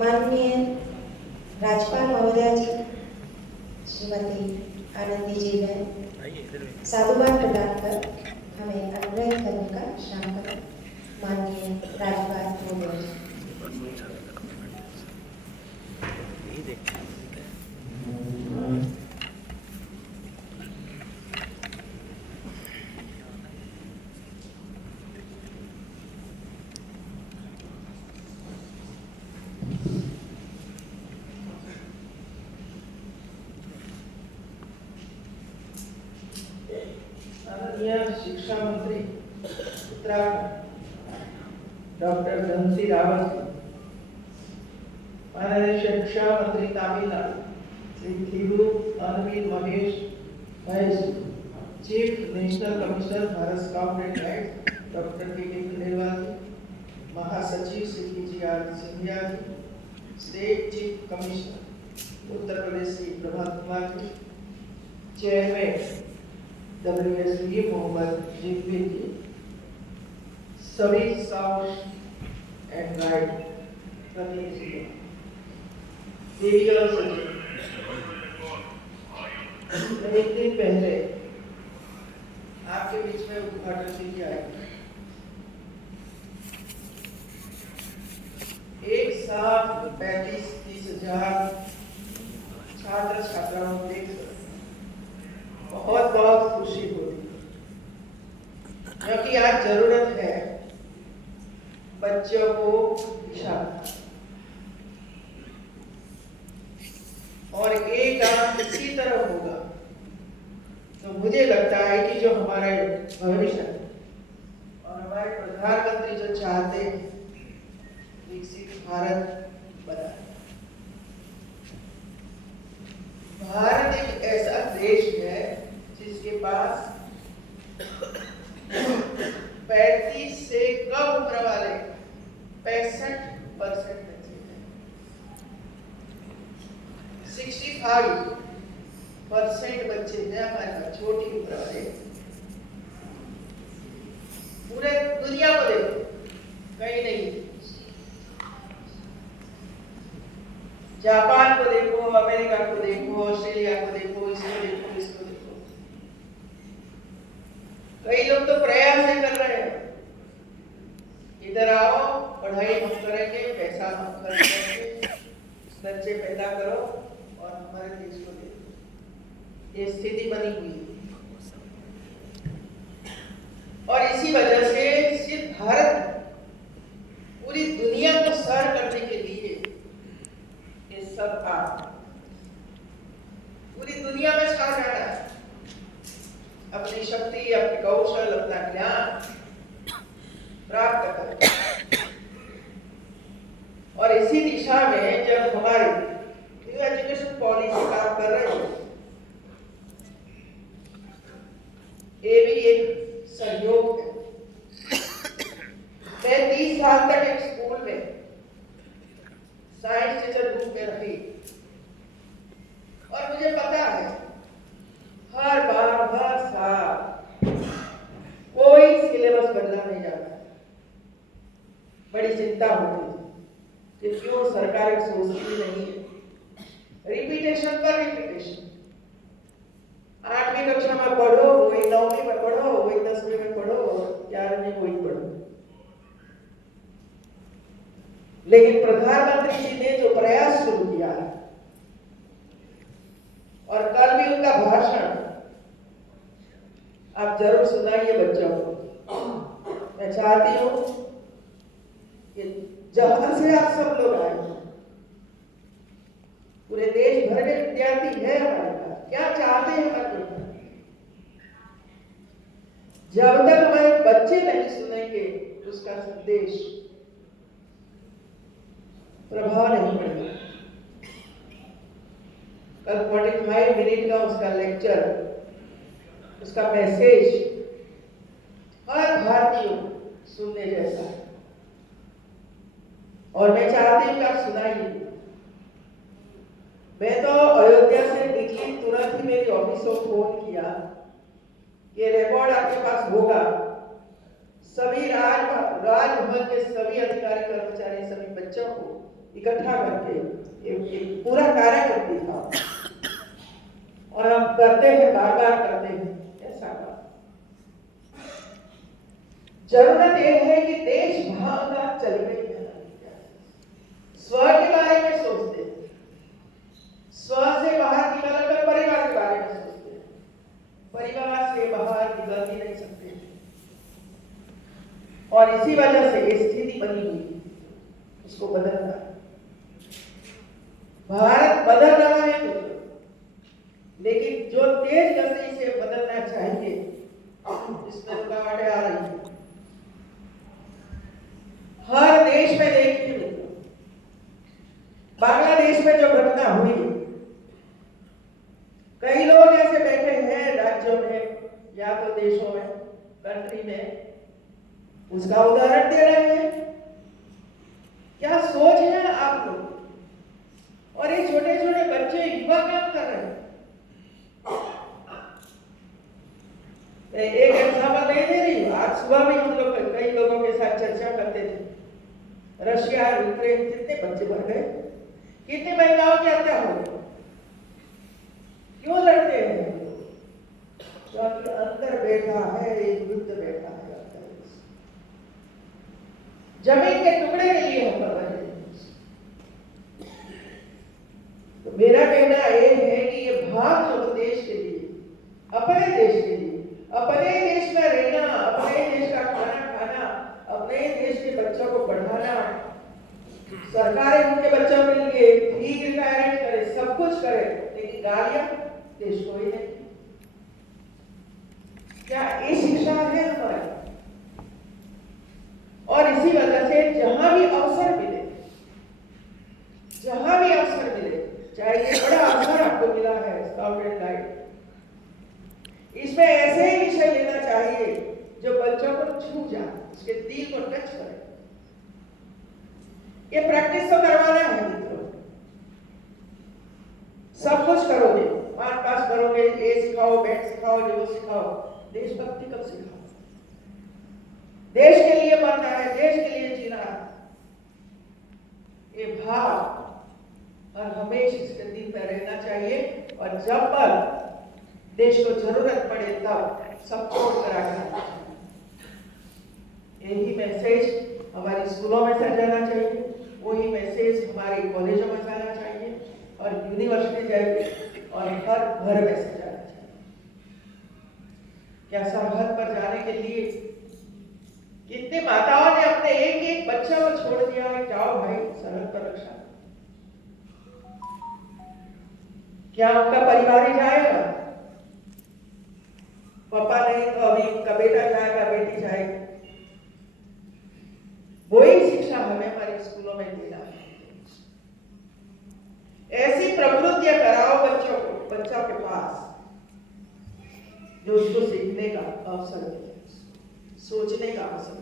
माननीय राज्यपाल महोदया जी, श्रीमती आनंदी जी ने साधुवाद प्रदान कर हमें अनुग्रहित करने का श्रम करें। माननीय राज्यपाल महोदया जी। माननीय शिक्षा मंत्री उत्तराखंड डॉक्टर धनसी रावत जी, माननीय शिक्षा मंत्री Tamil Nadu Shri Thiru unveil Mahesh Mahesh, chief national commissioner Bharat scout and guide doctor के खंडेलवाल जी, महासचिव Shri KGR Scindia ji, state chief commissioner Uttar Pradesh Shri Prabhat Kumar ji, chairman WSB Mohammad Jibby जी, सभी स्काउट एंड गाइड प्रतिनिधि, देवी और सचिव, एक दिन पहले आपके बीच में उद्घाटन के लिए आए। एक साथ 35-30 हजार छात्र छात्राओं को देख बहुत बहुत खुशी होती है, क्योंकि आज जरूरत है बच्चों को दिशा और एक काम इसी तरह होगा तो मुझे लगता है कि जो हमारे भविष्य और हमारे प्रधानमंत्री जो चाहते हैं विकसित भारत बना। भारत एक ऐसा देश है जिसके पास 35 से कम उम्र वाले 65% बच्चे हैं। 65% बच्चे हैं हमारे पास, छोटी उम्र वाले। पूरे दुनिया को देखो, कहीं नहीं, जापान को देखो, अमेरिका को देखो, ऑस्ट्रेलिया को देखो, इसको देखो, इसको देखो। कई लोग तो प्रयास ही कर रहे हैं, इधर आओ, पढ़ाई हम करेंगे, पैसा हम खर्च करेंगे, बच्चे पैदा करो और हमारे देश को देखो। ये स्थिति बनी हुई है और इसी वजह से सिर्फ भारत पूरी दुनिया को सर करने के लिए सब आप पूरी दुनिया में छा जाना है। अपनी शक्ति, अपने कौशल, अपना ज्ञान प्राप्त करें और इसी दिशा में जब हमारी न्यू एजुकेशन पॉलिसी काम कर रही है, ये भी एक सहयोग है। मैं 30 साल तक एक स्कूल में साइंस टीचर रूप में रही और मुझे पता है हर बार हर साल कोई सिलेबस बदला नहीं जाता है। बड़ी चिंता होती है कि क्यों सरकार सोचती नहीं है। रिपीटेशन पर रिपीटेशन, 8वीं कक्षा में पढ़ो, वही 9वीं में पढ़ो, वही 10वीं में पढ़ो, 11वीं में वही पढ़ो। लेकिन प्रधानमंत्री जी ने जो प्रयास शुरू किया है और कल भी उनका भाषण आप जरूर सुनाइए बच्चों को। मैं चाहती हूं कि जहां से आप सब लोग आए, पूरे देश भर के विद्यार्थी है हमारे पास, क्या चाहते हैं हमारे लोग। जब तक हमारे बच्चे नहीं सुनेंगे उसका संदेश प्रभाव नहीं पड़ेगा। कल 45 मिनट का उसका लेक्चर, उसका मैसेज हर भारतीय सुनने जैसा है और मैं चाहती हूँ कि आप सुनाइए। मैं तो अयोध्या से निकली तुरंत ही मेरी ऑफिस को फोन किया कि रिकॉर्ड आपके पास होगा। सभी राजभवन के सभी अधिकारी कर्मचारी, सभी बच्चों को इकट्ठा करके एक पूरा कार्यक्रम था और हम करते हैं, बार बार करते हैं ऐसा काम। जरूरत यह है कि देश भावना चल रही है, स्व के बारे में सोचते हैं, स्व से बाहर निकलकर परिवार के बारे में सोचते हैं, परिवार से बाहर निकल ही नहीं सकते और इसी वजह से ये स्थिति बनी हुई, उसको बदलना है। भारत बदल रहा है तो, लेकिन जो तेज गति से बदलना चाहिए इसमें रुकावटें आ रही है। हर देश में देखिए, बांग्लादेश में जो घटना हुई, कई लोग ऐसे बैठे हैं राज्यों में या तो देशों में, कंट्री में, उसका उदाहरण दे रहे हैं। क्या सोच है आप लोग? और ये छोटे छोटे बच्चे युवा काम कर रहे हैं। एक एग्जाम्पल नहीं दे रही हूँ, आज सुबह भी हम लोग कई लोगों के साथ चर्चा करते थे। रशिया और यूक्रेन, कितने बच्चे मर गए, कितनी महिलाओं की हत्या हो गई। क्यों लड़ते हैं? क्योंकि अंदर बैठा है एक युद्ध बैठा है, जमीन के टुकड़े के लिए हम कर रहे हैं। तो मेरा कहना यह है कि ये भाग जो देश के लिए, अपने देश के लिए, अपने देश में रहना, अपने देश का खाना खाना, अपने देश के बच्चों को पढ़ाना, सरकारें उनके बच्चों के लिए फी रिटायरमेंट करे, सब कुछ करे, लेकिन गालियां देश को ही नहीं। क्या ये शिक्षा है हमारी? और इसी वजह से जहां भी अवसर मिले, जहां भी अवसर मिले, चाहे ये बड़ा अवसर आपको मिला है स्काउट एंड गाइड, इसमें ऐसे ही विषय लेना चाहिए जो बच्चों को छू जाए, उसके दिल को टच करे। ये प्रैक्टिस तो करवाना है मित्रों। सब कुछ करोगे, पास करोगे, ये सिखाओ, बैठ सिखाओ, जो सिखाओ, देशभक्ति कब सिखाओ? देश के लिए मरना है, देश के लिए जीना है, ये भाव और हमेशा इसके दिल में रहना चाहिए। और जब पर देश को जरूरत पड़े तब सपोर्ट कराना, यही मैसेज हमारे स्कूलों में जाना चाहिए, वही मैसेज हमारे कॉलेजों में जाना चाहिए और यूनिवर्सिटी जाएगी और हर घर में से जाना चाहिए। क्या सरहद पर जाने के लिए कितने माताओं ने अपने एक एक बच्चा को छोड़ दिया है, जाओ भाई सरहद पर रक्षा। क्या उनका परिवार ही जाएगा? पापा नहीं तो अभी उनका बेटा जाएगा, बेटी जाएगी। वही शिक्षा हमें हमारे स्कूलों में देना है। ऐसी प्रवृत्तियां कराओ बच्चों को, बच्चों के पास, जो उसको सीखने का अवसर दे, सोचने का अवसर।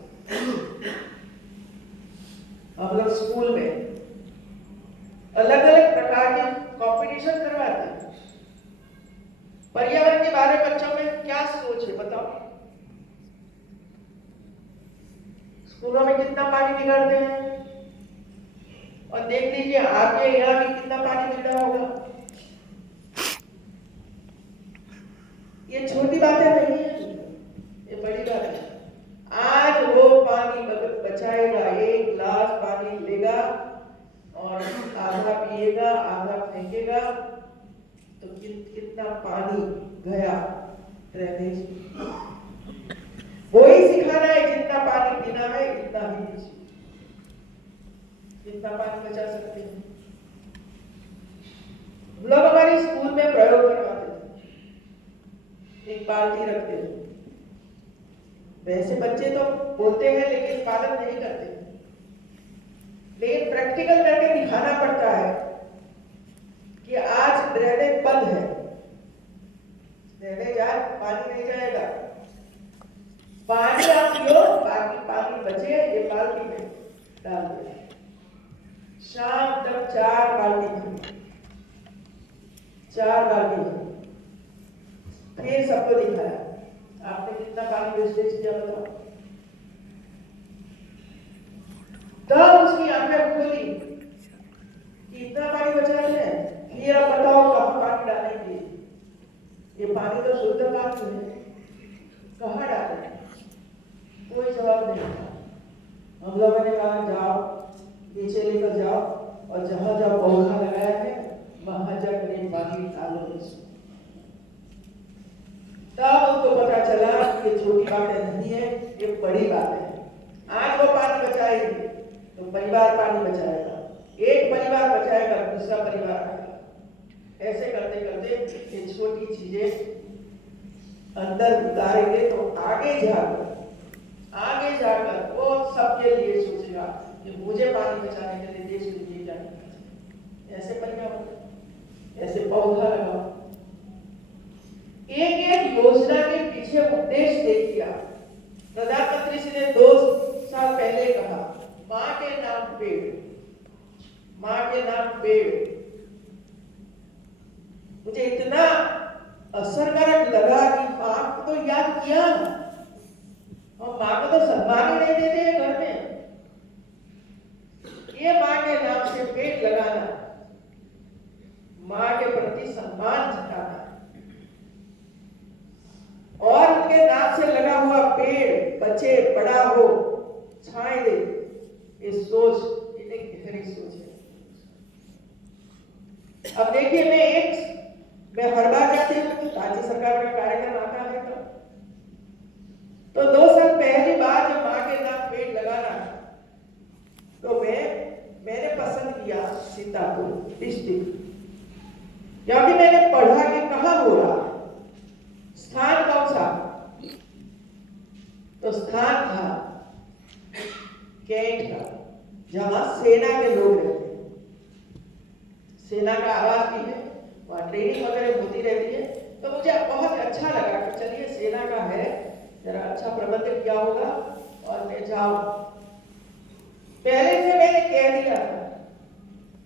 हम लोग स्कूल में अलग अलग प्रकार के कंपटीशन करवाते हैं। पर्यावरण के बारे में बच्चों में क्या सोच है बताओ? स्कूलों में कितना पानी बिगाड़ते हैं, और देख लीजिए आपके यहाँ भी कितना पानी बिगड़ा होगा। ये छोटी बातें नहीं है, ये बड़ी बात है। आज वो पानी बचाएगा, एक गिलास पानी लेगा और आधा पिएगा, आधा फेंकेगा, तो कितना पानी गया ड्रेनेज। वही सिखाना है, जितना पानी पीना है इतना ही पीजिए, कितना पानी बचा सकते हैं। लोग हमारे स्कूल में प्रयोग करवाते थे, एक बाल्टी रखते थे। वैसे बच्चे तो बोलते हैं लेकिन पालन नहीं करते, लेकिन प्रैक्टिकल करके दिखाना पड़ता है कि आज ड्रेनेज बंद है, ड्रेनेज आज पानी नहीं जाएगा, पानी आप पियो, बाकी पानी बचे ये बाल्टी में डाल दो। शाम तक 4 बाल्टी भरी, 4 बाल्टी भरी, फिर सबको दिखाया आपने कितना पानी वेस्टेज किया बताओ। तब उसकी आंखें खुली जाओ और जहाँ जहाँ पौधा लगाया है वहां जाकर पानी डालो इसमें। तब उनको पता चला कि ये छोटी बातें नहीं है, ये बड़ी बातें हैं। आज वो पानी बचाएगी तो परिवार पानी बचाएगा, एक परिवार बचाएगा दूसरा परिवार आएगा। ऐसे करते करते ये छोटी चीजें अंदर उतारेंगे तो आगे जाकर वो सबके लिए सोचेगा कि मुझे पानी बचाने के लिए देश के लिए क्या करना चाहिए। ऐसे पर्यावरण, ऐसे पौधा लगाओ। एक एक योजना के पीछे उद्देश्य देखिए। प्रधानमंत्री जी ने 2 साल पहले कहा माँ के नाम पेड़, माँ के नाम पेड़। मुझे इतना असरकारक लगा कि माँ को तो याद किया और माँ को तो सम्मान ही नहीं देते हैं घर में। ये माँ के नाम से पेड़ लगाना, माँ के प्रति सम्मान जताना और उनके नाम से लगा हुआ पेड़ बचे बड़ा हो छाए दे, ये सोच इतनी गहरी सोच है। अब देखिए मैं हर बार जाती हूँ राज्य सरकार का कार्यक्रम आता है तो 2 साल पहली बार जब माँ के नाम पेड़ लगाना तो मैंने पसंद किया सीतापुर डिस्ट्रिक्ट, क्योंकि मैंने पढ़ा कि कहाँ हो रहा स्थान कौन सा, तो स्थान था कैंट का, जहां सेना के लोग रहते हैं। सेना का आवास भी है, वहां ट्रेनिंग वगैरह होती रहती है। तो मुझे बहुत अच्छा लगा कि चलिए सेना का है, जरा अच्छा प्रबंध किया होगा और मैं जाऊं। पहले से मैंने कह दिया था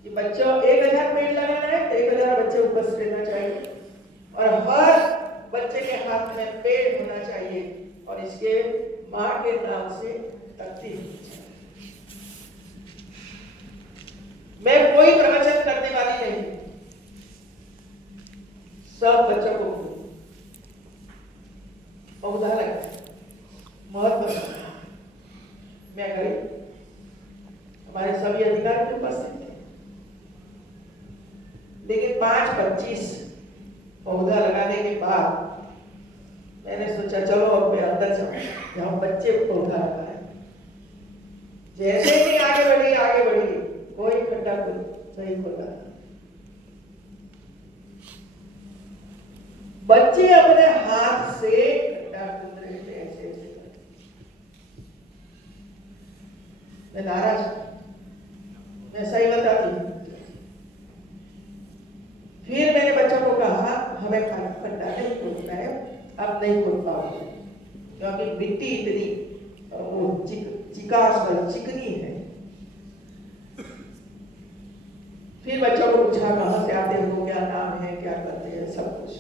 कि बच्चों 1000 पेड़ लगाना है तो 1000 बच्चे उपस्थित रहना चाहिए और हर बच्चे के हाथ में पेड़ होना चाहिए और इसके माँ के नाम से तख्ती होनी चाहिए। मैं कोई प्रवचन करने वाली नहीं, सब बच्चों को पौधा लगा महत्व। मैं गई, हमारे सभी अधिकारी उपस्थित थे, लेकिन 5-25 पौधा लगाने के बाद मैंने सोचा चलो अब मैं अंदर जाऊं जहां बच्चे पौधा लगाए। जैसे ही आगे बढ़ी कोई खड्डा सही खोला, बच्चे अपने हाथ से खड्डा खोद रहे थे ऐसे। मैं नाराज, मैं सही बताती हूँ। फिर मैंने बच्चों को कहा हमें खड्डा नहीं खोदना है, अब नहीं खोद पाओगे क्योंकि मिट्टी इतनी चिकनी है। फिर बच्चों को पूछा कहाँ से आते हो, क्या नाम है, क्या करते हैं, सब कुछ।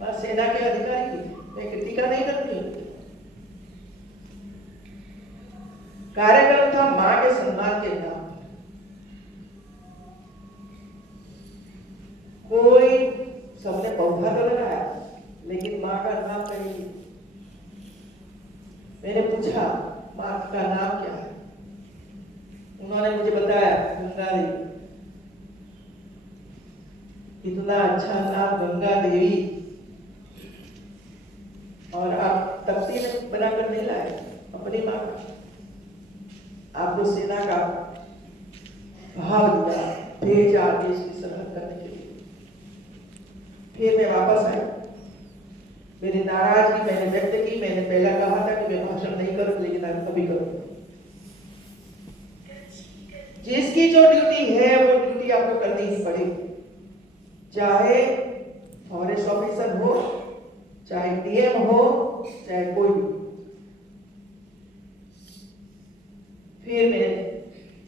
बस सेना के अधिकारी, मैं क्रिटिका नहीं करती हूँ। कार्यक्रम था माँ के सम्मान के नाम। कोई सबने पौधा तो लगाया लेकिन माँ का नाम कहीं नहीं। मैंने पूछा माँ का नाम क्या है, उन्होंने मुझे बताया गंगा देवी। इतना अच्छा नाम गंगा देवी, और आप तफसील बनाकर नहीं लाए अपनी माँ का। आपको सेना का भाव दिया, भेजा देश की सरहद करने के लिए। फिर मैं वापस आई, मेरी नाराजगी मैंने व्यक्त की। मैंने पहला कहा था कि मैं भाषण नहीं करूं, लेकिन अब अभी करूंगा। जिसकी जो ड्यूटी है वो ड्यूटी आपको करनी ही पड़ेगी, चाहे फॉरेस्ट ऑफिसर हो, चाहे डीएम हो, चाहे कोई भी। फिर मैं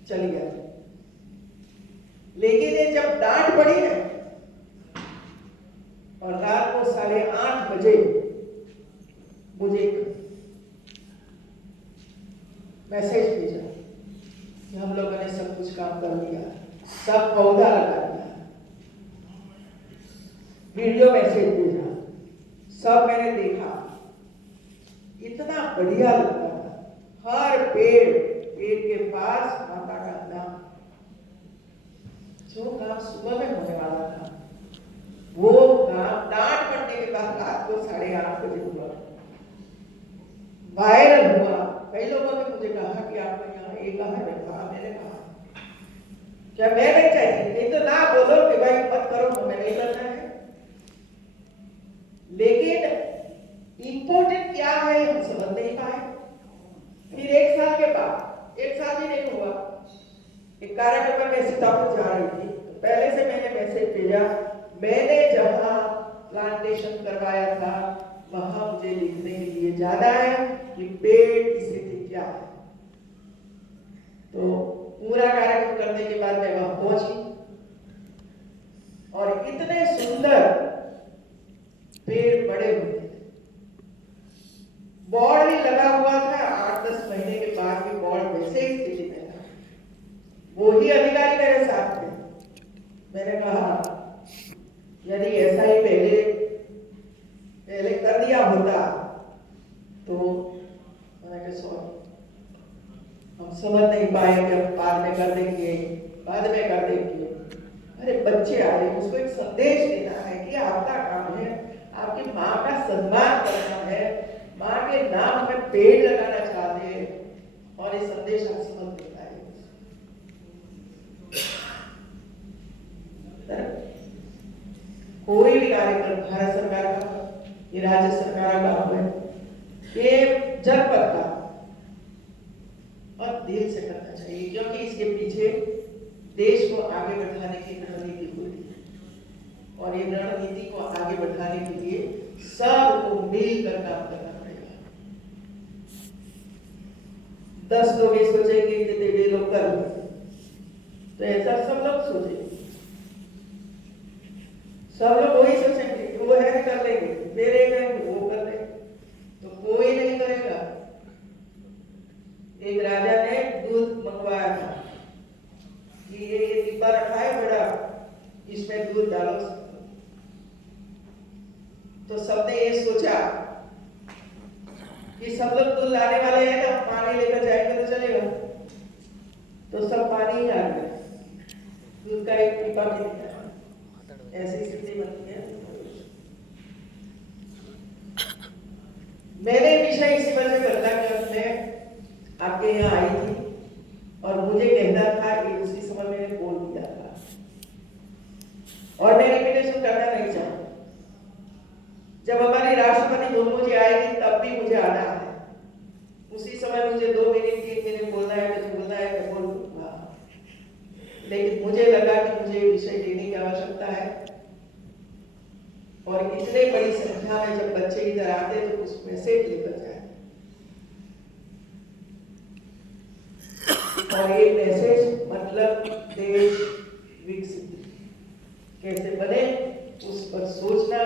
चली गया, लेकिन ये जब डांट पड़ी है और रात को 8:30 बजे मुझे मैसेज भेजा कि हम लोगों ने सब कुछ काम कर लिया, सब पौधा लगा दिया। वीडियो मैसेज भेजा, सब मैंने देखा। इतना बढ़िया लगता था, हर पेड़ पेड़ के पास माता का नाम, जो काम सुबह में होने वाला था वो काम डांट पड़ने के बाद रात को 8:30 बजे हुआ, वायरल हुआ। कई लोगों ने मुझे कहा कि आपने यहाँ एक कहा है, मैंने कहा क्या मैं नहीं चाहिए, नहीं तो ना बोलो कि भाई मत करो, हमें नहीं करना है। लेकिन इम्पोर्टेंट क्या है हम समझ नहीं पाए। फिर 1 साल के बाद, 1 साल भी नहीं हुआ, एक कार्यक्रम में सीतापुर जा रही थी, तो पहले से मैंने मैसेज भेजा, मैंने जहां प्लांटेशन करवाया था वहां मुझे लिखने के लिए जाना है कि पेड़ की स्थिति क्या है। तो पूरा कार्यक्रम करने के बाद मैं वहां पहुंची और इतने सुंदर पेड़ बड़े हुए थे, बोर्ड भी लगा हुआ था। 8-10 महीने के बाद भी बोर्ड वैसे ही स्थिति में था। वो ही अधिकारी मेरे साथ थे। मैंने कहा यदि ऐसा ही पहले कर दिया होता तो मैंने सॉरी, हम समझ नहीं पाए कि हम बाद में कर देंगे, बाद में कर देंगे। अरे बच्चे आ रहे, उसको एक संदेश देना है कि आपका काम है, आपकी माँ का सम्मान करना है, माँ के नाम में पेड़ लगाना चाहते हैं और ये संदेश आप समझ नहीं पाए। कोई भी कार्यक्रम भारत सरकार का, ये राज्य सरकार का है, ये जनपद का, और दिल से करना चाहिए, क्योंकि इसके पीछे देश को आगे बढ़ाने की रणनीति होती है और ये रणनीति को आगे बढ़ाने के लिए सबको मिलकर काम करना पड़ेगा। 10 लोग ये सोचेंगे कि ये लोग कर, तो ऐसा सब लोग सोचेंगे, सब लोग वही सोचेंगे कि वो है कर लेंगे, मेरे कहेंगे वो कर लेंगे, तो कोई नहीं करेगा। एक राजा ने दूध मंगवाया था कि ये डिब्बा रखा है बड़ा, इसमें दूध डालो। तो सबने ये सोचा कि सब लोग दूध लाने वाले हैं ना, पानी लेकर जाएंगे तो चलेगा, तो सब पानी ही आ गया, दूध का एक डिब्बा भी नहीं आया। ऐसी स्थिति बनती है। मैंने विषय इसी वजह करना कि मैं आपके यहाँ आई थी और मुझे कहना था कि उसी समय मैंने बोल दिया था और मैं रिपीटेशन करना नहीं चाहता। जब हमारी राष्ट्रपति मुर्मू जी आएगी तब भी मुझे आना है, उसी समय मुझे 2 मिनट 3 मिनट बोलना है, कुछ बोलना है, मैं बोल दूंगा। लेकिन मुझे लगा कि मुझे विषय देने की आवश्यकता है और इतने बड़ी संख्या में जब बच्चे इधर आते तो कुछ मैसेज लेकर जाए, और ये मैसेज मतलब देश विकसित कैसे बने उस पर सोचना।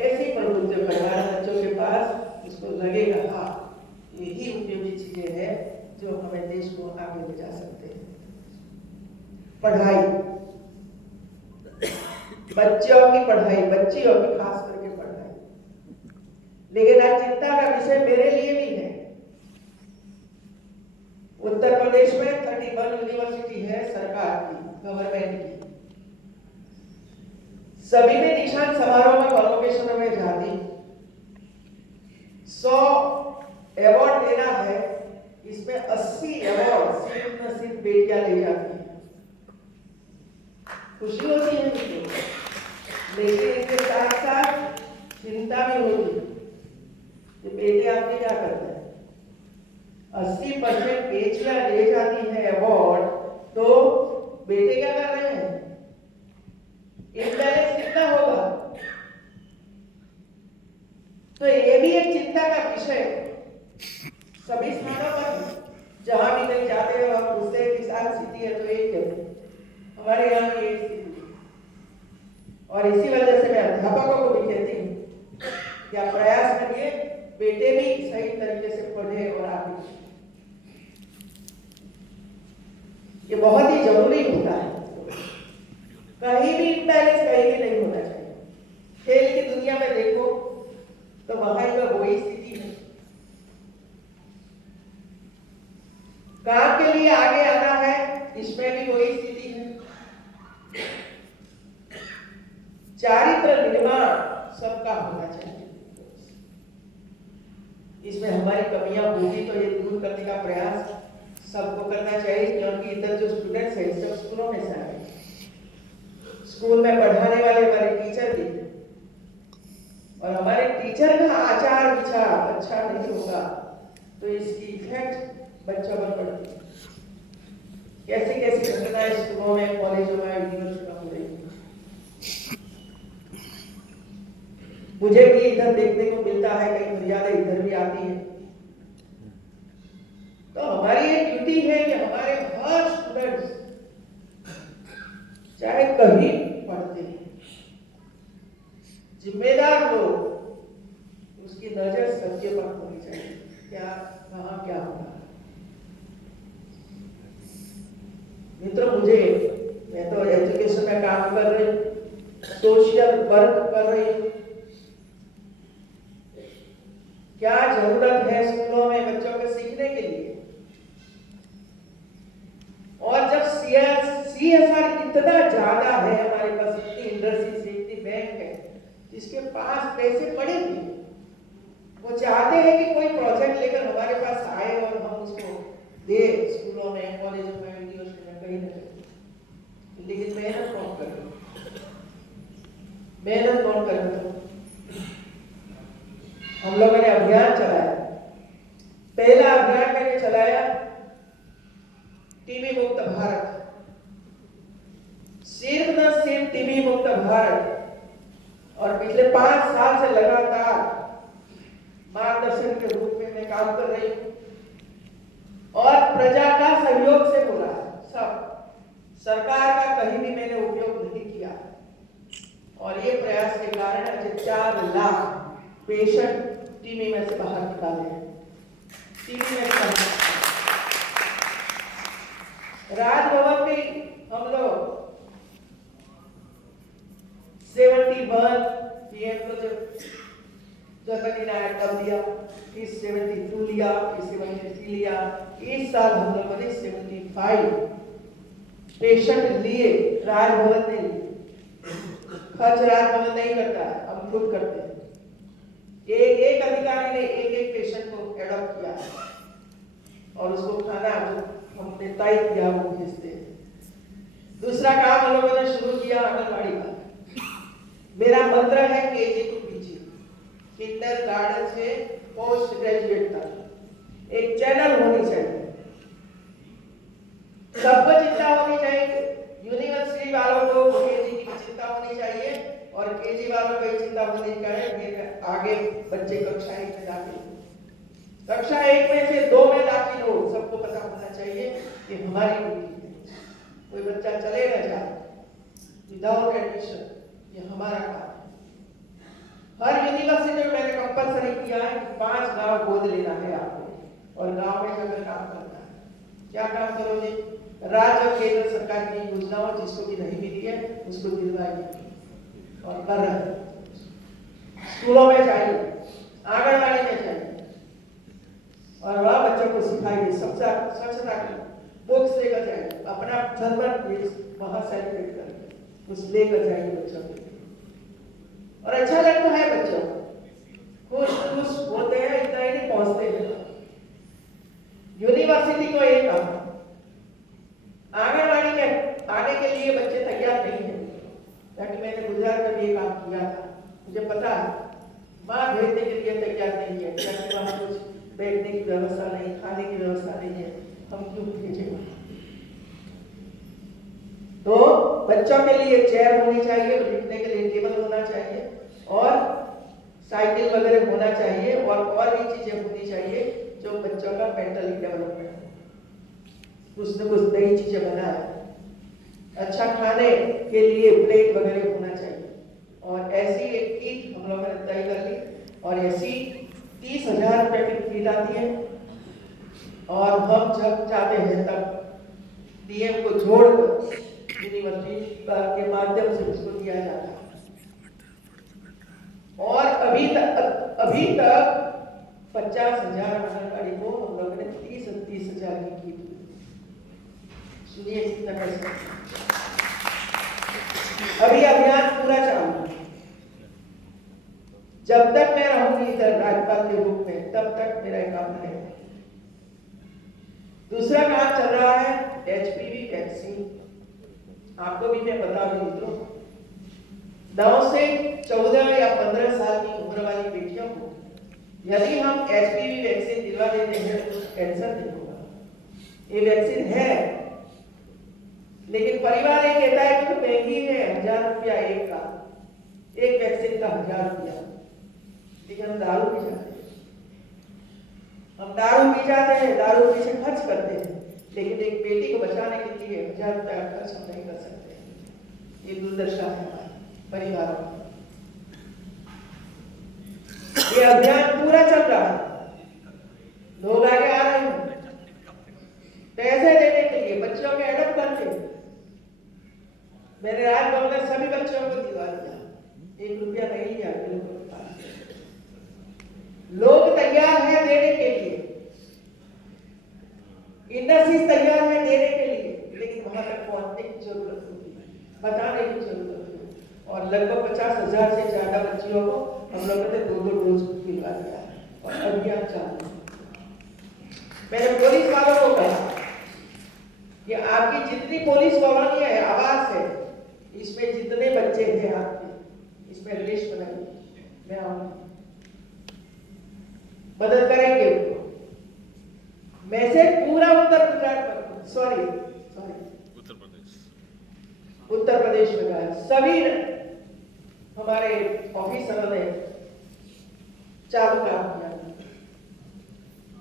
ऐसी प्रवृत्तियों करवाना बच्चों के पास, उसको लगेगा हाँ यही उपयोगी चीजें हैं जो हमें देश को आगे ले जा सकते हैं। पढ़ाई, बच्चों की पढ़ाई, बच्चियों की खास करके पढ़ाई, लेकिन आज चिंता का विषय मेरे लिए भी है। उत्तर प्रदेश में 31 यूनिवर्सिटी है सरकार की, गवर्नमेंट की। सभी में दीक्षांत समारोह में कॉन्वोकेशन में जाती 100 अवार्ड देना है, इसमें 80 अवार्ड सिर्फ न सिर्फ बेटियां ले जाती हैं। खुशी होती है मुझे, लेकिन इसके साथ साथ चिंता भी होती है कि बेटे आपने क्या करते हैं। 80% बेटियां ले जाती है अवार्ड, तो बेटे क्या कर रहे हैं, इम्बैलेंस कितना होगा। तो ये भी एक चिंता का विषय सभी स्थानों पर जहां भी नहीं जाते हैं और पूछते हैं किसान स्थिति है तो एक है, हमारे यहाँ की एक स्थिति। और इसी वजह से मैं अध्यापकों को भी कहती हूँ कि आप प्रयास करिए बेटे भी सही तरीके से पढ़े और आगे, ये बहुत ही जरूरी होता है। कहीं भी इम्बैलेंस कहीं भी नहीं होना चाहिए। खेल की दुनिया में देखो तो वहां का वही स्थिति है। काम के लिए आगे आना है, इसमें भी वही स्थिति है। चारित्र निर्माण सबका होना चाहिए। इसमें हमारी कमियां होगी तो ये दूर करने का प्रयास सबको करना चाहिए, क्योंकि इधर जो स्टूडेंट्स हैं सब स्कूलों में से आए, स्कूल में पढ़ाने वाले हमारे टीचर भी, और हमारे टीचर का आचार विचार अच्छा नहीं होगा तो इसकी इफेक्ट बच्चों पर पड़ती है। कैसी कैसी घटनाएं स्कूलों में, कॉलेजों में, यूनिवर्सिटियों में हो रही है, मुझे भी इधर देखने को मिलता है, कई फरियादें इधर भी आती है। तो हमारी ये ड्यूटी है कि हमारे हर स्टूडेंट्स चाहे कहीं पढ़ते हैं, जिम्मेदार लोग, उसकी नजर सबके पर होनी चाहिए, क्या कहाँ क्या होगा। मित्रों, मैं तो एजुकेशन में काम कर रही हूँ, सोशल वर्क कर रही हूँ। क्या जरूरत है स्कूलों में बच्चों के सीखने के लिए, और जब CSR इतना ज्यादा है हमारे पास, इतनी इंडस्ट्री से, इतनी बैंक है जिसके पास पैसे पड़े हुए, वो चाहते हैं कि कोई प्रोजेक्ट लेकर हमारे पास आए और हम उसको दे स्कूलों में, कॉलेजों में, यूनिवर्सिटी में, कहीं ना कहीं। लेकिन मेहनत कौन करे, मेहनत कौन करे? तो हम लोगों ने अभियान चलाया, पहला अभियान मैंने चलाया टीबी मुक्त भारत। सिर्फ न सिर्फ टीबी मुक्त भारत, और पिछले 5 साल से लगातार मार्गदर्शन के रूप में मैं काम कर रही हूँ, और प्रजा का सहयोग से बोला है सब, सरकार का कहीं भी मैंने उपयोग नहीं किया, और ये प्रयास के कारण आज 4 लाख पेशेंट टीबी में से बाहर निकाले हैं। टीबी में राजभवन में हम लोग 71 पीएम को जब निर्णायक कर दिया, फिर 72 लिया, फिर 73 लिया, इस साल हम लोगों ने 75 पेशेंट लिए, राजभवन ने लिए। खर्च राजभवन नहीं करता है, हम खुद करते हैं। एक अधिकारी ने एक पेशेंट को एडॉप्ट किया और उसको खाना जो हमने तय किया वो भेजते हैं। दूसरा काम हम लोगों ने शुरू किया आंगनबाड़ी का। मेरा मंत्र है KG to PG, Kinder garden से पोस्ट ग्रेजुएट तक एक चैनल होनी चाहिए। सबको चिंता होनी चाहिए, यूनिवर्सिटी वालों को KG की चिंता होनी चाहिए, और KG वालों को चिंता होनी चाहिए आगे बच्चे कक्षा 1 में दाखिल हो, कक्षा 1 में से 2 में दाखिल हो। सबको पता होना चाहिए कि हमारी ड्यूटी है, कोई बच्चा चले न जाए विदाउट एडमिशन, ये हमारा काम है। हर यूनिवर्सिटी में मैंने कंपलसरी किया है कि 5 गांव गोद लेना है आपको, और गांव में जाकर काम करना है। क्या काम करोगे? राज्य और केंद्र सरकार की योजनाओं जिसको भी नहीं मिली है उसको दिलवाइए, और कर रहे हैं। स्कूलों में जाइए, आंगनबाड़ी में जाइए, और वह बच्चों को सिखाइए स्वच्छता की बुक्स लेकर जाइए, अपना जन्मदिन वहां सेलिब्रेट करिए, कुछ लेकर जाइए बच्चों के लिए, और अच्छा लगता है बच्चों खुश होते हैं, इतना ही नहीं पहुंचते हैं। यूनिवर्सिटी को एक काम, आंगनबाड़ी में आने के लिए बच्चे तैयार नहीं है, ताकि मैंने गुजरात में भी ये काम किया था, मुझे पता है माँ भेजने के लिए तैयार नहीं है, क्योंकि वहाँ कुछ बैठने की व्यवस्था नहीं, खाने की व्यवस्था नहीं है, हम क्यों भेजेंगे? तो बच्चों के लिए चेयर होनी चाहिए, लिखने के लिए टेबल होना चाहिए, और साइकिल वगैरह होना चाहिए, और भी चीजें होनी चाहिए जो बच्चों का मेंटली डेवलपमेंट हो। कुछ न कुछ नई चीजें बनाए, अच्छा खाने के लिए प्लेट वगैरह होना चाहिए, और ऐसी एक किट हम लोगों ने तय कर ली, और ऐसी 30,000 रुपए की किट आती है, और हम जब चाहते हैं तब DM को जोड़कर यूनिवर्सिटी के माध्यम से उसको दिया जाता है। और अभी तक 50,000 आंगनबाड़ी को हम लोगों ने 30,000 की किट सुनिए कितना कैसे। अभी अभियान पूरा चालू है। जब तक मैं रहूंगी इधर राज्यपाल के रूप में, तब तक मेरा काम रहेगा। दूसरा काम चल रहा है HPV वैक्सीन। आपको भी मैं बता दूं मित्रों, 9 से 14 या 15 साल की उम्र वाली बेटियों को यदि हम HPV वैक्सीन दिलवा देते हैं तो कैंसर नहीं होगा। ये वैक्सीन है, लेकिन परिवार ये कहता है कि तो महंगी है, 1000 रुपया एक का, एक वैक्सीन का 1000 रुपया। लेकिन हम दारू पी जाते हैं, दारू पीछे खर्च करते हैं, लेकिन एक बेटी को बचाने के लिए 1000 रुपया खर्च हम नहीं कर सकते। ये दुर्दशा है हमारे परिवारों में। ये अभियान पूरा चल रहा है, लोग आगे आ रहे हैं पैसे देने के लिए, बच्चों के एडप्ट करके। मैंने राजभवन में सभी बच्चों को दिलवा दिया, 1 रुपया नहीं लिया लोगों के पास। लोग तैयार हैं देने के लिए, इंडस्ट्रीज तैयार है देने के लिए, लेकिन वहां तक पहुंचने की जरूरत होती है, बताने की जरूरत है। और लगभग 50,000 से ज्यादा बच्चियों को हम लोगों ने 2 डोज दिलवा दिया और अभियान चालू है। मैंने पुलिस वालों को कहा कि आपकी जितनी पुलिस कॉलोनी है, आवास है, इसमें जितने बच्चे हैं आपके, इसमें लिस्ट बनाइए, मैं आऊंगा, मदद करेंगे उनको। मैसेज पूरा उत्तर प्रदेश में गया। सभी हमारे ऑफिसरों ने चालू काम किया।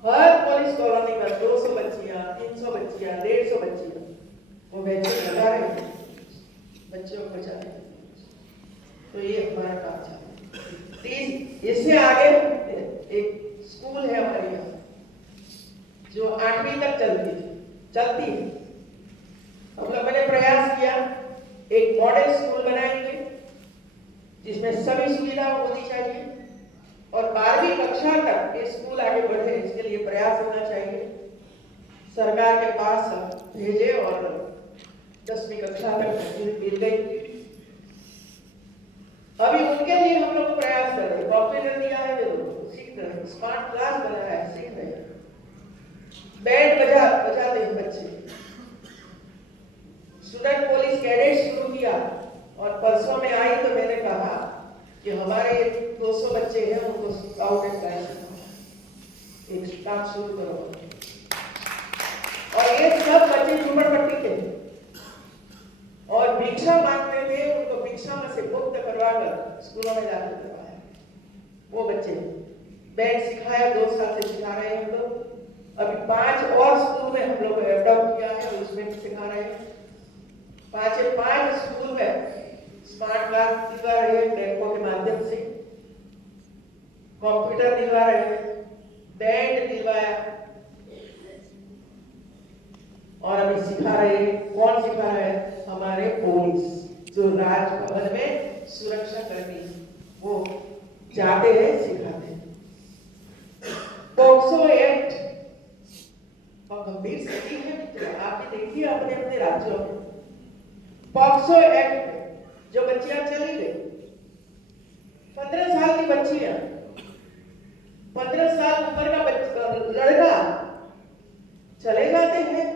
हर पुलिस कॉलोनी में 200 बच्चियां, 300 बच्चियां, 150 बच्चियां वो वैक्सीन लगा रहे हैं, बच्चों को बचा रहे हैं। तो ये हमारा काम चल। इससे आगे एक स्कूल है हमारे यहाँ जो 8वीं तक चलती है। हम लोगों ने प्रयास किया एक मॉडल स्कूल बनाएंगे जिसमें सभी सुविधा होनी चाहिए और 12वीं कक्षा तक ये स्कूल आगे बढ़े, इसके लिए प्रयास होना चाहिए। सरकार के पास भेजे और 10वीं कक्षा तक मिल गई। अभी उनके लिए हम लोग प्रयास कर रहे हैं। कंप्यूटर दिया है, वे सीख रहे हैं, स्मार्ट क्लास बनाया है, सीख रहे हैं, बैंड बजाते हैं बच्चे। स्टूडेंट पुलिस कैडेट शुरू किया और परसों में आई तो मैंने कहा कि हमारे 200 बच्चे हैं, उनको स्काउट एंड गाइड एक स्टाफ शुरू करो। और ये सब बच्चे झूमरपट्टी के और भिक्षा मांगते थे, उनको भिक्षा में से मुक्त करवाकर स्कूलों में जाकर करवाया। वो बच्चे बैंड सिखाया, 2 साल से सिखा रहे हैं हम लोग। अभी 5 और स्कूल में हम लोग एडॉप्ट किया है, उसमें सिखा रहे हैं। 5 स्कूल में स्मार्ट क्लास दिलवा रहे हैं, बैंकों के माध्यम से कंप्यूटर दिलवा रहे हैं, बैंड दिलवाया और अभी सिखा रहे हैं। कौन सिखा रहा है? हमारे पुलिस जो राजभवन में सुरक्षा कर्मी, वो जाते हैं, सिखाते हैं। पॉक्सो एक्ट और गंभीर स्थिति है, आपने देखी है अपने अपने राज्यों में। पॉक्सो एक्ट में जो बच्चियां चली गई, 15 साल की बच्चियां, 15 साल उम्र का लड़का चले जाते हैं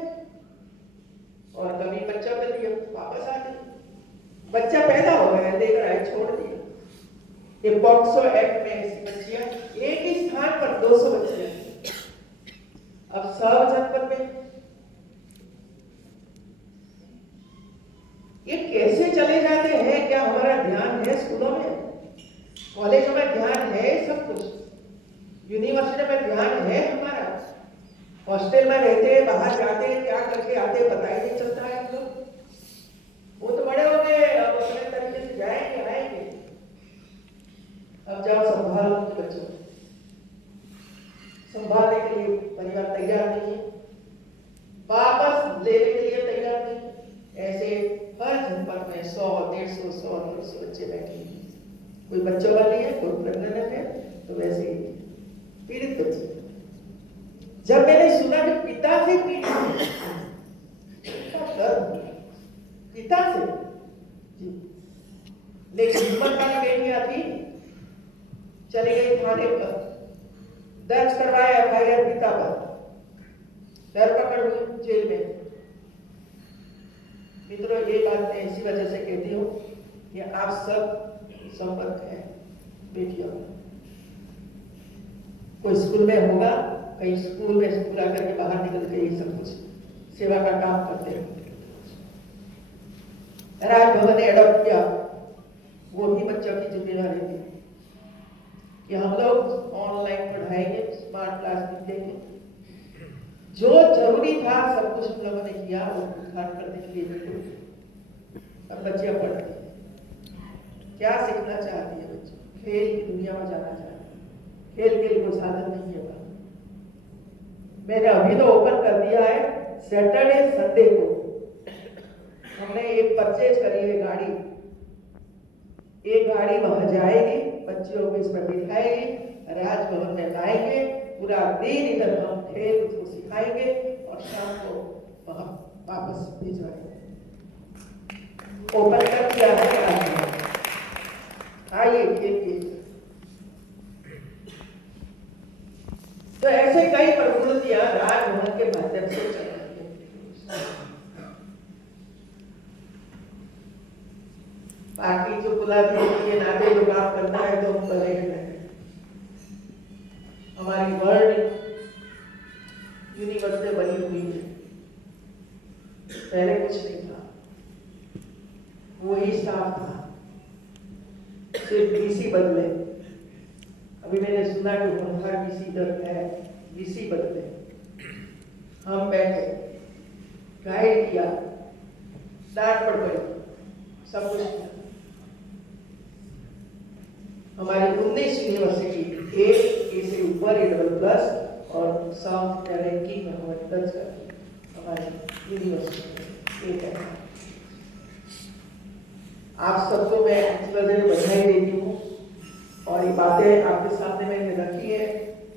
और कभी बच्चा कर दिया वापस आते। बच्चा पैदा हो गया, देख रहा है, छोड़ दिया। ये पॉक्सो एक्ट में ऐसी बच्चियां, एक ही स्थान पर 200 बच्चियां। अब सब जनपद में ये कैसे चले जाते हैं? क्या हमारा ध्यान है स्कूलों में, कॉलेजों में ध्यान है, सब कुछ यूनिवर्सिटी में ध्यान है हमारा? हॉस्टल में रहते हैं, बाहर जाते हैं, क्या करके आते हैं पता ही नहीं चलता है हम लोग। वो तो बड़े हो गए, अब अपने तरीके से जाएंगे आएंगे। अब जाओ संभालो उनके बच्चों, संभालने के लिए परिवार तैयार नहीं है, वापस लेने के लिए तैयार नहीं। ऐसे हर जनपद में 100, 150, 100, 200 बच्चे बैठे हैं। कोई बच्चों वाली है, कोई प्रेग्नेंट है, तो वैसे ही पीड़ित बच्चे। जब मैंने सुना कि पिता से पीड़ित पिता से जी, लेकिन हिम्मत वाली बेटियां थी, चली गई थाने पर, दर्ज करवाया एफआईआर पिता पर, धरपकड़ हुई जेल में। मित्रों, ये बात मैं इसी वजह से कहती हूँ कि आप सब संपर्क हैं बेटियों में। कोई स्कूल में होगा, कहीं स्कूल में पूरा करके बाहर निकल के ये सब कुछ सेवा का काम करते हैं। राजभवन ने एडॉप्ट किया, वो भी बच्चों की जिम्मेदारी थी कि हम लोग ऑनलाइन पढ़ाएंगे, स्मार्ट क्लास देंगे। जो जरूरी था सब कुछ हम लोगों ने किया, वो उद्घाटन करने के लिए बिल्कुल। अब बच्चे पढ़ते हैं, क्या सीखना चाहती है बच्चे? खेल की दुनिया में जाना चाहते हैं, खेल के लिए कोई साधन नहीं है। मैंने अभी तो ओपन कर दिया है, सैटरडे संडे को हमने एक परचेज करी है गाड़ी। एक गाड़ी वहां जाएगी, बच्चों को इसमें बिठाएगी, राजभवन में लाएंगे, पूरा दिन इधर हम खेल उसको सिखाएंगे और शाम को वहां वापस भिजवाएंगे। ओपन कर दिया है, आइए खेलिए। तो ऐसे कई प्रवृत्तियां राजभवन के माध्यम से चल रही है। बाकी जो कुलाधिपति के नाते जो काम करना है तो हम करेंगे। हमारी वर्ल्ड यूनिवर्सिटी बनी हुई है, पहले कुछ नहीं था, वही स्टाफ था, सिर्फ वीसी बदले। अभी मैंने सुना कि होनहार वीसी इधर है, वीसी बदले। हम बैठे, गाइड किया, डांट पड़ गई, सब कुछ किया। हमारी 19 यूनिवर्सिटी, एक से ऊपर AA+ और साउथ रैंकिंग में हमारे दर्ज कर हमारी यूनिवर्सिटी एक है। आप सबको मैं इस वजह से बधाई देती हूँ और ये बातें आपके सामने मैंने रखी है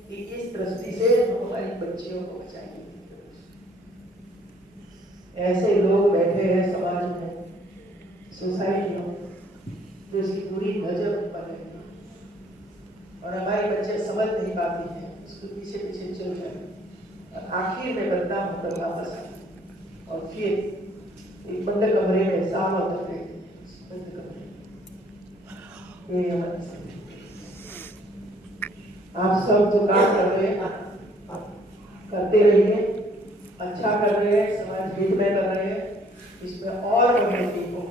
कि इस दृष्टि से हमारी बच्चियों को बचाएंगे। ऐसे लोग बैठे हैं समाज में, सोसाइटी में, जो इसकी पूरी नजर पर है और हमारे बच्चे समझ नहीं पाते हैं, उसको पीछे पीछे चल जाए और आखिर में बदनाम होकर वापस आए और फिर एक बंद कमरे में सालों तक रहते हैं। बंद कमरे ये हमारे आप सब जो काम कर रहे हैं करते रहिए, अच्छा कर रहे हैं, समाज हित में कर रहे हैं, इसमें और उन्नति हो।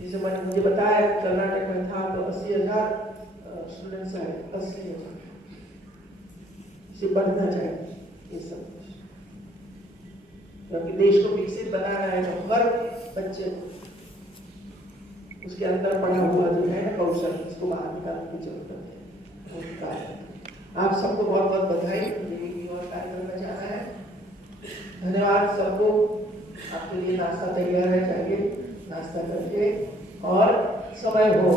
जैसे मैंने मुझे बताया कर्नाटक में था तो 80,000 स्टूडेंट्स आए, 80,000 से बढ़ना चाहिए ये सब कुछ, क्योंकि देश को विकसित बनाना है तो हर बच्चे को उसके अंदर पड़ा हुआ जो है कौशल, उसको बाहर निकालने की जरूरत है। आप सबको बहुत बहुत बधाई। और कार्यक्रम में जाना है, धन्यवाद सबको। आपके लिए नाश्ता तैयार है, चाहिए नाश्ता करके और समय हो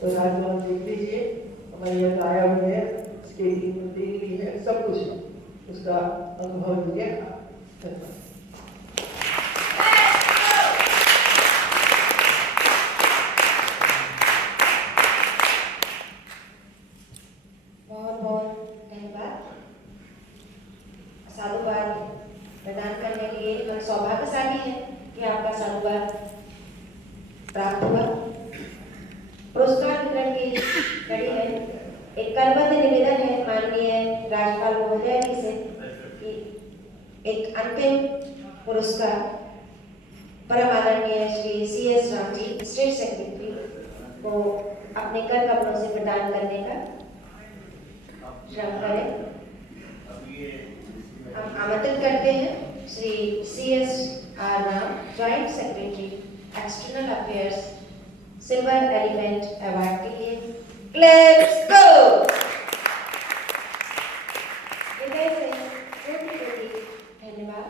तो राजभवन देख लीजिए, हमारे यहाँ आया हुए हैं, स्केटिंग देख ली है, सब कुछ है, उसका अनुभव लीजिए। धन्यवाद। बहुत बहुत धन्यवाद। साधुवाद प्रदान करने के लिए हम सौभाग्यशाली हैं कि आपका साधुवाद प्राप्त हुआ। पुरस्कार वितरण की कड़ी है। एक करबद्ध निवेदन है माननीय राज्यपाल महोदय जी से कि एक अंतिम पुरस्कार परम आदरणीय Shri CS Ram ji, state secretary को अपने कर कपड़ों से प्रदान करने का श्रम करें। हम आमंत्रित करते हैं Shri CS R Ram, joint secretary external affairs, silver elephant award के लिए। Let's go. धन्यवाद।